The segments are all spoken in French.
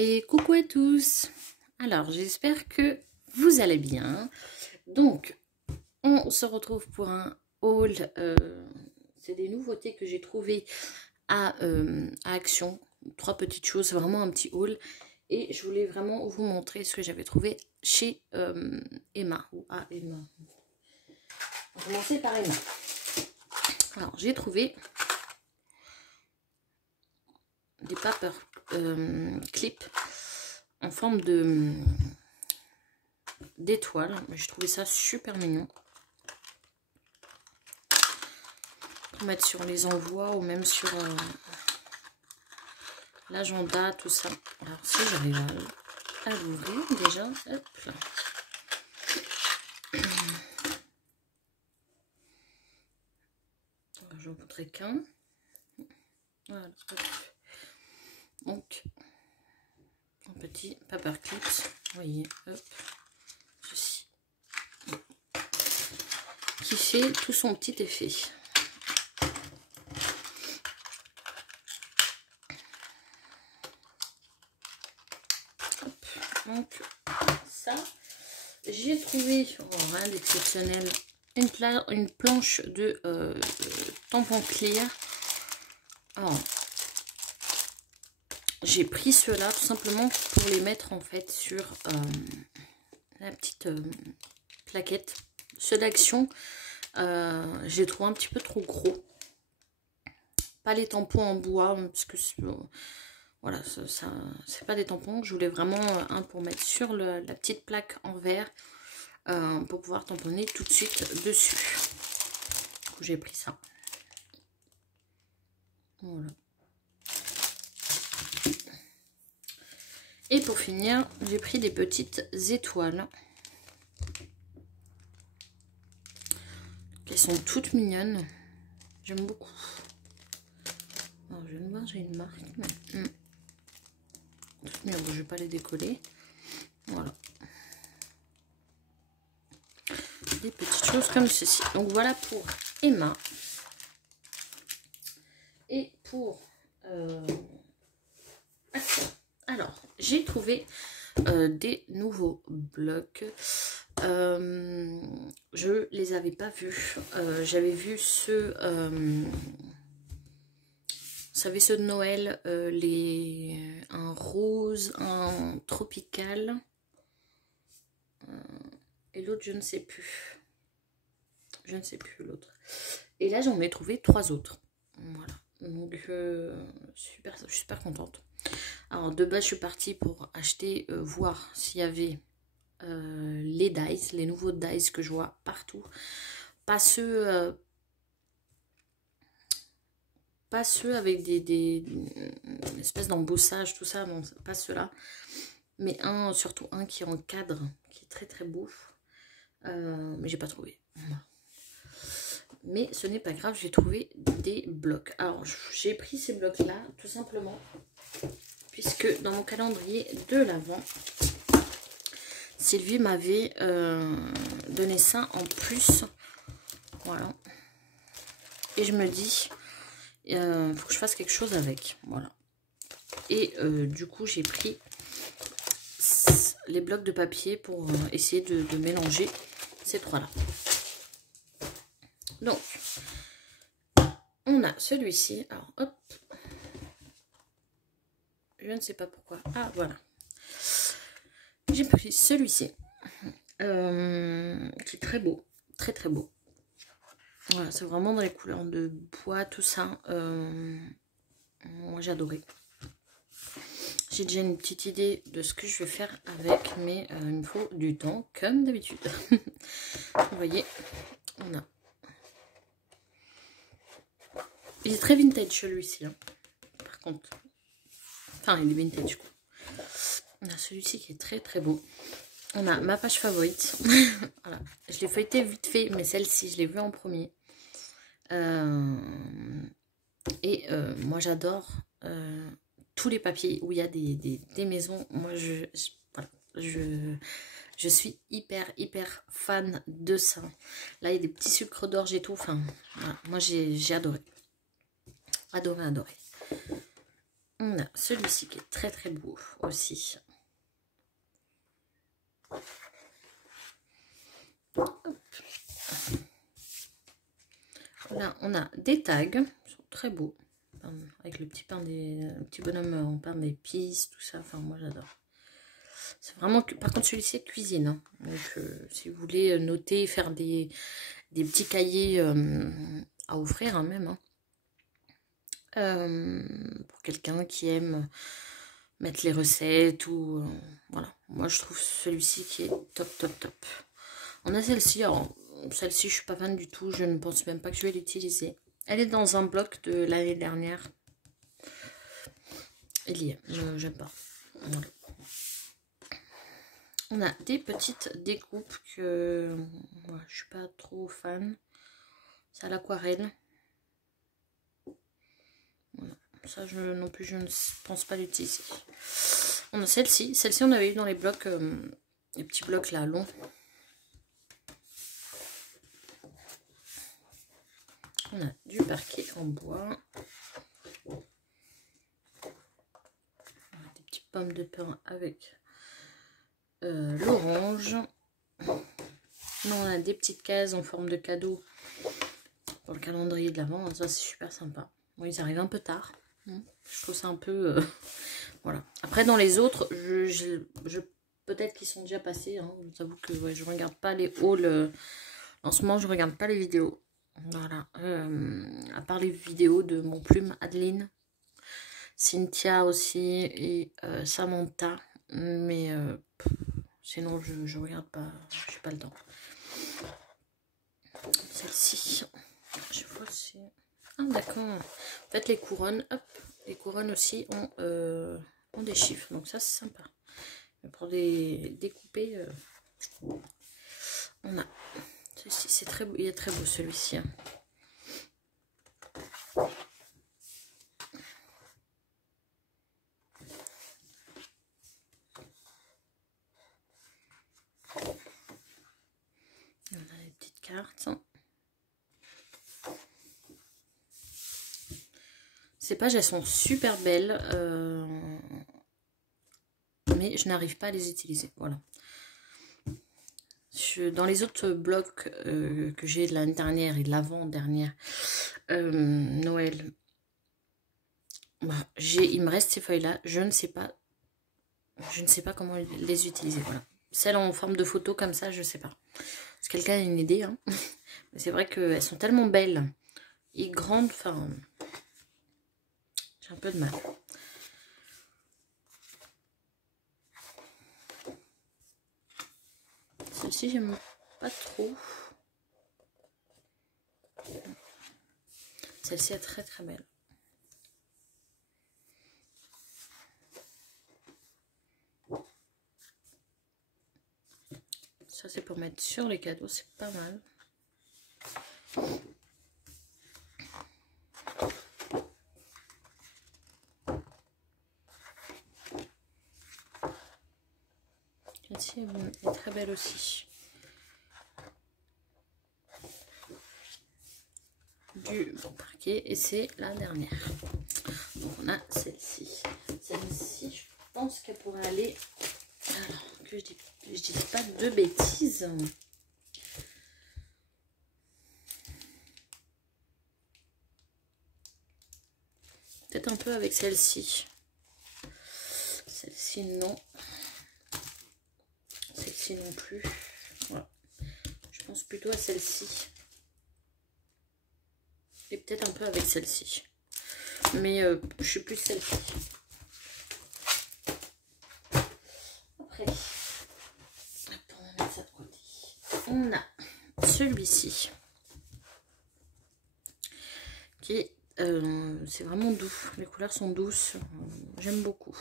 Et coucou à tous. Alors j'espère que vous allez bien. Donc on se retrouve pour un haul. C'est des nouveautés que j'ai trouvées à Action. 3 petites choses, c'est vraiment un petit haul. Et je voulais vraiment vous montrer ce que j'avais trouvé chez Emma. Ou à Emma. On va commencer par Emma. Alors j'ai trouvé des paper clips en forme de d'étoiles. Je trouvais ça super mignon pour mettre sur les envois ou même sur l'agenda, tout ça. Alors si j'arrive à l'ouvrir déjà, hop là. Je n'en montrerai qu'un. Voilà. Donc un petit paper clips, vous voyez, hop, ceci, qui fait tout son petit effet. Hop, donc ça, j'ai trouvé rien d'exceptionnel, une planche de tampons clairs. Alors, j'ai pris ceux-là tout simplement pour les mettre en fait sur la petite plaquette. Ceux d'Action, j'ai trouvé un petit peu trop gros. Pas les tampons en bois, parce que voilà, ça c'est pas des tampons. Je voulais vraiment un pour mettre sur la petite plaque en verre pour pouvoir tamponner tout de suite dessus. Du coup, j'ai pris ça. Voilà. Et pour finir, j'ai pris des petites étoiles. Elles sont toutes mignonnes. J'aime beaucoup. Alors, je vais voir, j'ai une marque. Mais... Mais bon, je vais pas les décoller. Voilà. Des petites choses comme ceci. Donc voilà pour Emma. Et pour alors, j'ai trouvé des nouveaux blocs. Je les avais pas vus. J'avais vu ceux... vous savez, ceux de Noël, un rose, un tropical. Et l'autre, je ne sais plus. Je ne sais plus l'autre. Et là, j'en ai trouvé 3 autres. Voilà. Donc, super, je suis super contente. Alors, de base, je suis partie pour acheter, voir s'il y avait les dice, les nouveaux dice que je vois partout. Pas ceux... pas ceux avec des espèces d'embossage, tout ça, non, pas ceux-là. Mais surtout un qui est en cadre, qui est très très beau. Mais j'ai pas trouvé. Voilà. Mais ce n'est pas grave, j'ai trouvé des blocs. Alors, j'ai pris ces blocs-là, tout simplement, puisque dans mon calendrier de l'Avent, Sylvie m'avait donné ça en plus. Voilà. Et je me dis... faut que je fasse quelque chose avec, voilà. Et du coup j'ai pris les blocs de papier pour essayer de mélanger ces 3 là. Donc on a celui-ci, alors hop, je ne sais pas pourquoi, ah voilà, j'ai pris celui-ci qui est très beau, très très beau. Voilà, c'est vraiment dans les couleurs de bois, tout ça. Moi j'ai adoré. J'ai déjà une petite idée de ce que je vais faire avec, mais il me faut du temps, comme d'habitude. Vous voyez, on a... Il est très vintage celui-ci, hein, par contre. Enfin, il est vintage, quoi. On a celui-ci qui est très très beau. On a ma page favorite. Voilà. Je l'ai feuilleté vite fait, mais celle-ci, je l'ai vue en premier. Moi, j'adore... tous les papiers où il y a des maisons. Moi voilà, je suis hyper fan de ça. Là il y a des petits sucres d'orge et tout, enfin voilà, moi j'ai adoré. On a celui-ci qui est très très beau aussi. Hop. Là, on a des tags, ils sont très beaux, avec le petit pain le petit bonhomme en pain d'épices, tout ça. Enfin, moi j'adore. C'est vraiment que, par contre, celui-ci est cuisine. Hein. Donc, si vous voulez noter, faire des petits cahiers à offrir, hein, même. Hein. Pour quelqu'un qui aime mettre les recettes ou voilà. Moi, je trouve celui-ci qui est top, top, top. On a celle-ci. Alors, celle-ci, je suis pas fan du tout. Je ne pense même pas que je vais l'utiliser. Elle est dans un bloc de l'année dernière. Il y est. J'aime pas. Voilà. On a des petites découpes que ouais, je suis pas trop fan. C'est à l'aquarelle. Voilà. Ça, non plus, je ne pense pas l'utiliser. On a celle-ci. Celle-ci, on avait eu dans les blocs, les petits blocs là, longs. On a du parquet en bois. On a des petites pommes de pin avec l'orange. On a des petites cases en forme de cadeau pour le calendrier de l'Avent. Ça, c'est super sympa. Bon, ils arrivent un peu tard. Je trouve ça un peu... voilà. Après, dans les autres, peut-être qu'ils sont déjà passés. Hein. J'avoue que ouais, je regarde pas les hauls. En ce moment, je regarde pas les vidéos. Voilà. À part les vidéos de mon plume, Adeline, Cynthia aussi et Samantha. Mais sinon, je regarde pas. Je n'ai pas le temps. Celle-ci, je vois si... Ah, d'accord. En fait, les couronnes, hop, les couronnes aussi ont des chiffres. Donc ça, c'est sympa. Mais pour découper, on a... C'est très beau. Il est très beau celui-ci. Hein. On a les petites cartes. Ces pages, elles sont super belles. Mais je n'arrive pas à les utiliser. Voilà. Dans les autres blocs que j'ai de l'année dernière et de l'avant-dernière, Noël, bah, il me reste ces feuilles-là. Je ne sais pas comment les utiliser. Voilà. Celles en forme de photo comme ça, je ne sais pas. Si quelqu'un a une idée, hein. C'est vrai qu'elles sont tellement belles et grandes, enfin, j'ai un peu de mal. Celle-ci, j'aime pas trop. Celle-ci est très très belle. Ça, c'est pour mettre sur les cadeaux, c'est pas mal. Celle-ci est très belle aussi. Du parquet et c'est la dernière. Donc on a celle-ci. Celle-ci, je pense qu'elle pourrait aller. Alors que je dis pas de bêtises. Peut-être un peu avec celle-ci. Celle-ci non. Celle-ci non plus. Voilà. Je pense plutôt à celle-ci. Et peut-être un peu avec celle-ci. Mais je suis plus celle-ci. Après, on va mettre ça de côté. On a celui-ci. Qui est... c'est vraiment doux. Les couleurs sont douces. J'aime beaucoup.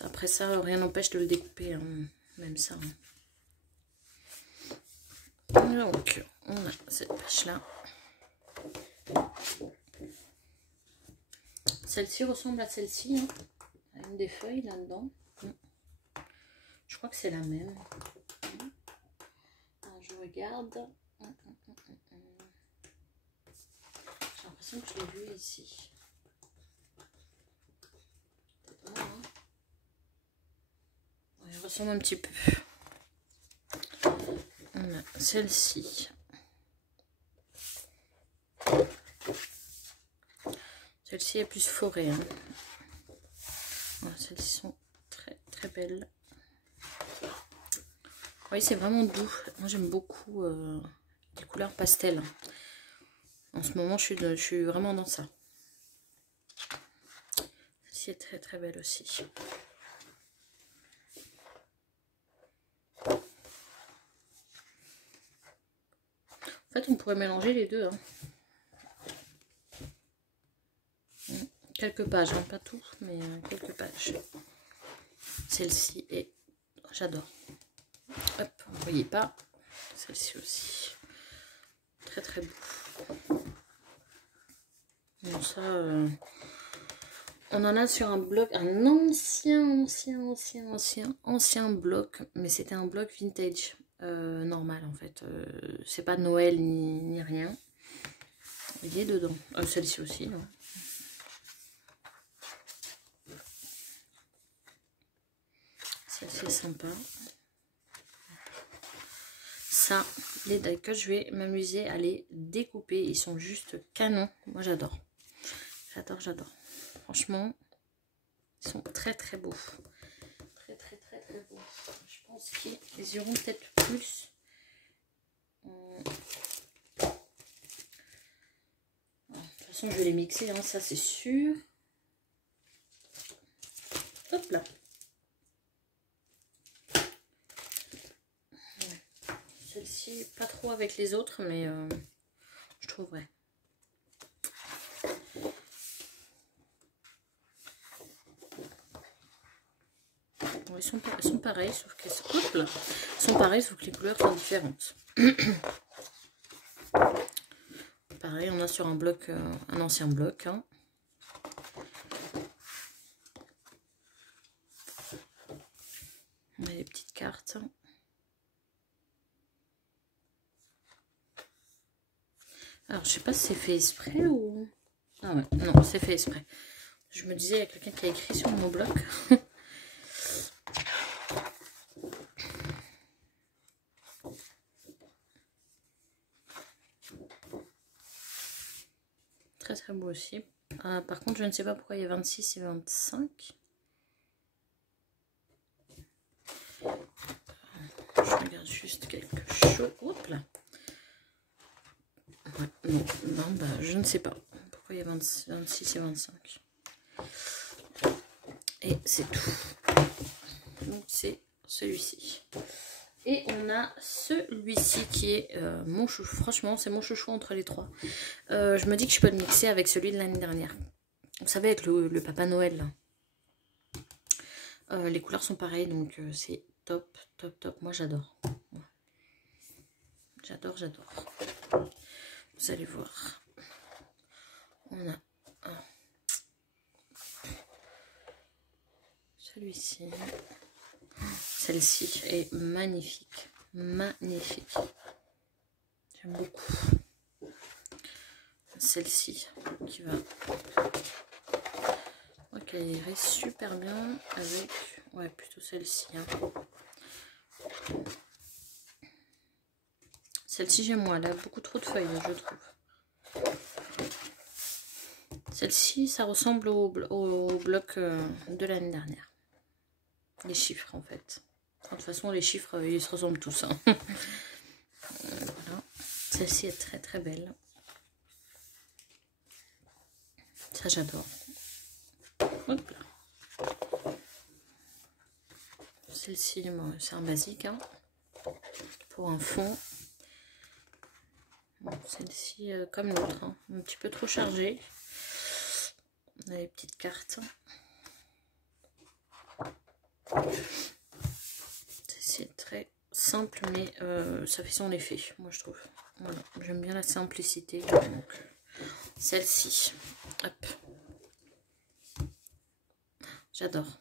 Après ça, rien n'empêche de le découper. Hein. Même ça. Hein. Donc, on a cette pêche-là. Celle-ci ressemble à celle-ci. Hein. Il y a une des feuilles là-dedans. Je crois que c'est la même. Alors, je regarde. J'ai l'impression que je l'ai vu ici. ressemble un petit peu. On a celle-ci. Celle-ci est plus forêt. Hein. Voilà, celles-ci sont très très belles. Oui, c'est vraiment doux. Moi, j'aime beaucoup les couleurs pastel. En ce moment, je suis vraiment dans ça. Celle-ci est très très belle aussi. En fait, on pourrait mélanger les deux. Hein. Quelques pages, hein, pas tout, mais quelques pages. Celle-ci est... J'adore. Hop, vous voyez pas. Celle-ci aussi. Très très beau. Bon, ça, on en a sur un blog, un ancien blog, mais c'était un blog vintage, normal en fait. C'est pas Noël ni rien. Il est dedans. Celle-ci aussi. Hein. Celle-ci est sympa. Ça, les die-cut, je vais m'amuser à les découper. Ils sont juste canons. Moi, j'adore. J'adore. Franchement, ils sont très très beaux. Très beaux. Je pense qu'ils iront peut-être plus. De toute façon, je vais les mixer, hein, ça c'est sûr. Hop là. Celle-ci, pas trop avec les autres, mais je trouverais. Bon, ils sont pareils, sauf que les couleurs sont différentes. Pareil, on a sur un bloc, un ancien bloc. Hein. On a des petites cartes. Alors, je sais pas si c'est fait exprès ou... Ah ouais, non, c'est fait exprès. Je me disais, il y a quelqu'un qui a écrit sur mon bloc. Très très beau aussi. Par contre, je ne sais pas pourquoi il y a 26 et 25. Je regarde juste quelque chose. Hop là. Ouais, non, bah, je ne sais pas pourquoi il y a 26 et 25. Et c'est tout. Donc c'est celui-ci. Et on a celui-ci qui est mon chouchou. Franchement, c'est mon chouchou entre les trois. Je me dis que je peux le mixer avec celui de l'année dernière. Vous savez, avec le Papa Noël. Là. Les couleurs sont pareilles, donc c'est top. Moi, j'adore. J'adore. Vous allez voir. On a celui-ci. Celle-ci est magnifique. Magnifique. J'aime beaucoup. Celle-ci qui va... Ok, elle irait super bien avec... Ouais, plutôt celle-ci. Hein. Celle-ci, j'aime moins. Elle a beaucoup trop de feuilles, je trouve. Celle-ci, ça ressemble au bloc de l'année dernière. Les chiffres, en fait. De toute façon, les chiffres, ils se ressemblent tous. Hein. Voilà. Celle-ci est très très belle. Ça, j'adore. Hop là. Celle-ci, c'est un basique. Hein. Pour un fond. Bon, celle-ci, comme l'autre, hein, un petit peu trop chargée. On a les petites cartes. C'est très simple, mais ça fait son effet, moi je trouve. Voilà, j'aime bien la simplicité. Donc, celle-ci. Hop. J'adore.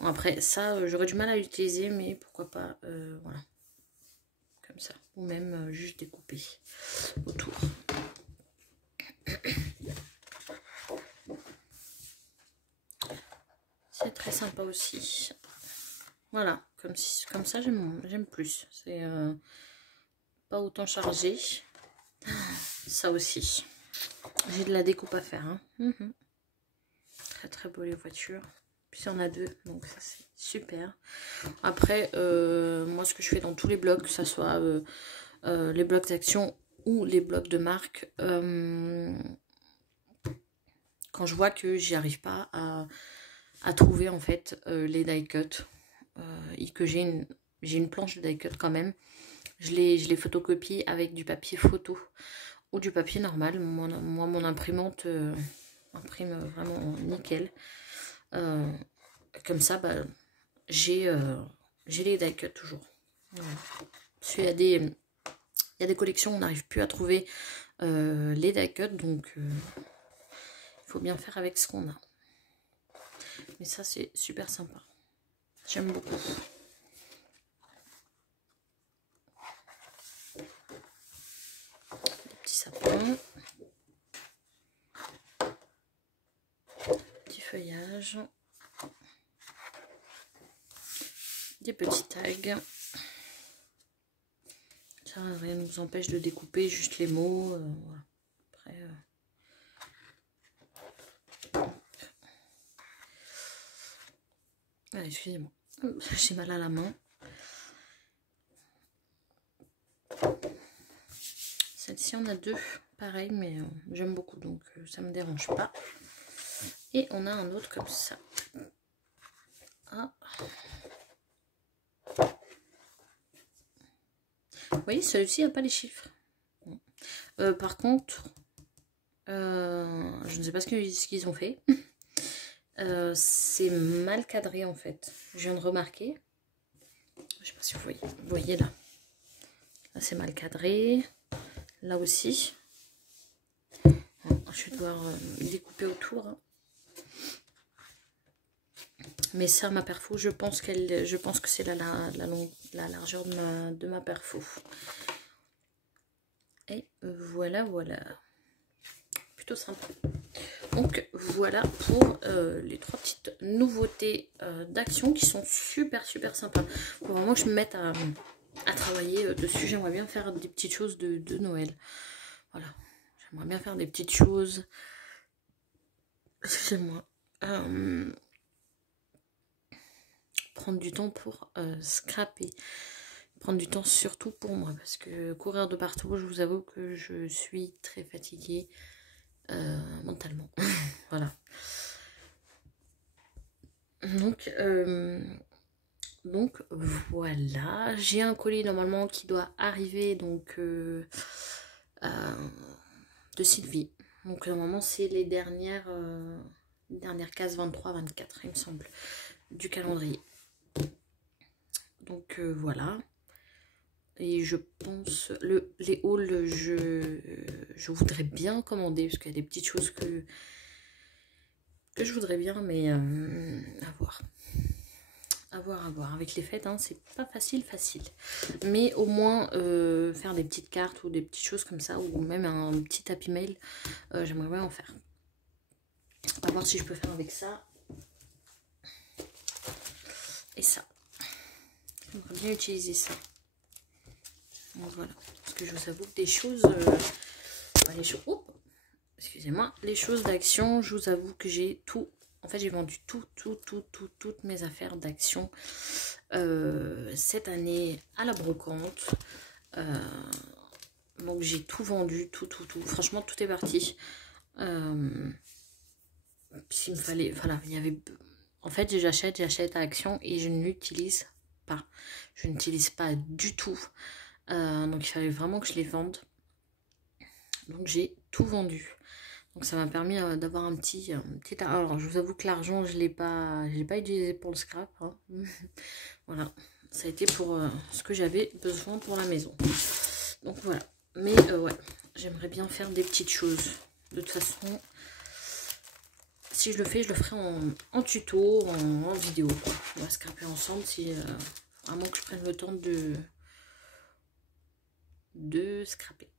Bon, après, ça, j'aurais du mal à l'utiliser, mais pourquoi pas, voilà. Comme ça. Ou même juste découper autour. C'est très sympa aussi. Voilà, comme ça j'aime plus. C'est pas autant chargé. Ça aussi. J'ai de la découpe à faire. Hein. Très très beau les voitures. Puis il y en a 2, donc ça c'est super. Après, moi ce que je fais dans tous les blocs, que ce soit les blocs d'action ou les blocs de marque, quand je vois que j'y arrive pas à trouver en fait les die cut et que j'ai une planche de die cut quand même, je les photocopie avec du papier photo ou du papier normal. Moi mon imprimante imprime vraiment nickel. Comme ça, bah, j'ai les die cut toujours. Voilà. Parce qu'il y a des collections où on n'arrive plus à trouver les die cut, donc il faut bien faire avec ce qu'on a. Mais ça, c'est super sympa. J'aime beaucoup. Des petits sapins. Petit feuillage. Des petits tags. Ça, rien ne nous empêche de découper juste les mots. Voilà. Après... Allez, excusez-moi. J'ai mal à la main. Celle-ci, on a 2. Pareil, mais j'aime beaucoup, donc ça me dérange pas. Et on a un autre comme ça. Ah. Vous voyez, celui-ci n'a pas les chiffres. Par contre, je ne sais pas ce qu'ils ont fait. C'est mal cadré en fait. Je viens de remarquer. Je sais pas si vous voyez là. Là c'est mal cadré. Là aussi. Je vais devoir découper autour. Hein. Mais ça, ma perfo, je pense que c'est la largeur de ma perfo. Et voilà. Plutôt sympa. Donc voilà pour les 3 petites nouveautés d'action qui sont super sympas. Faut vraiment que je me mette à travailler dessus. J'aimerais bien faire des petites choses de Noël. Voilà. J'aimerais bien faire des petites choses. Excusez-moi. Prendre du temps pour scraper. Prendre du temps surtout pour moi. Parce que courir de partout, je vous avoue que je suis très fatiguée mentalement. Voilà. Donc voilà, j'ai un colis normalement qui doit arriver donc de Sylvie. Donc normalement c'est les dernières cases 23-24 il me semble du calendrier. Donc voilà. Et je pense les hauls je voudrais bien commander parce qu'il y a des petites choses que je voudrais bien, mais à voir. À voir. Avec les fêtes, hein, c'est pas facile. Mais au moins, faire des petites cartes ou des petites choses comme ça, ou même un petit happy mail, j'aimerais bien en faire. On va voir si je peux faire avec ça. Et ça. J'aimerais bien utiliser ça. Donc voilà. Parce que je vous avoue que des choses... excusez-moi. Les choses d'action, je vous avoue que j'ai tout... En fait, j'ai vendu toutes mes affaires d'action cette année à la brocante. Donc, j'ai tout vendu, tout. Franchement, tout est parti. S'il me fallait... Voilà, il y avait... En fait, j'achète à Action et je ne l'utilise pas. Je n'utilise pas du tout. Donc, il fallait vraiment que je les vende. Donc, j'ai tout vendu. Donc ça m'a permis d'avoir un petit... Alors je vous avoue que l'argent je l'ai pas utilisé pour le scrap. Hein. Voilà. Ça a été pour ce que j'avais besoin pour la maison. Donc voilà. Mais ouais, j'aimerais bien faire des petites choses. De toute façon, si je le fais, je le ferai en tuto, en vidéo. Quoi. On va scraper ensemble si vraiment que je prenne le temps de scraper.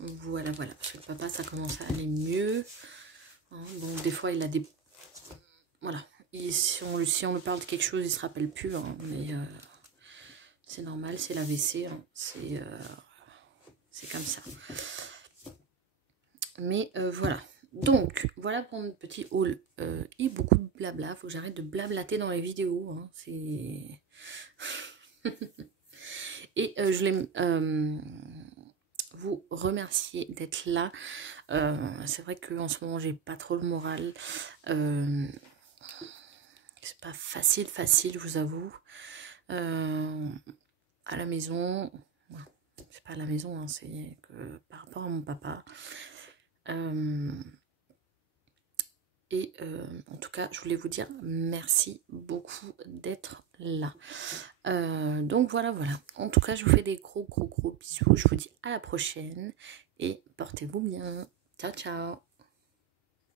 Voilà, parce que le papa, ça commence à aller mieux. Hein, bon, des fois, il a des... Voilà, si on lui parle de quelque chose, il se rappelle plus, hein, mais c'est normal, c'est l'AVC, hein, c'est comme ça. Mais voilà. Donc, voilà pour mon petit haul. Et beaucoup de blabla. Faut que j'arrête de blablater dans les vidéos. Hein. C'est... Et je voulais vous remercier d'être là. C'est vrai qu'en ce moment, j'ai pas trop le moral. C'est pas facile, je vous avoue. À la maison... C'est pas à la maison, hein, c'est que par rapport à mon papa... en tout cas, je voulais vous dire merci beaucoup d'être là. Donc voilà. En tout cas, je vous fais des gros bisous. Je vous dis à la prochaine et portez-vous bien. Ciao.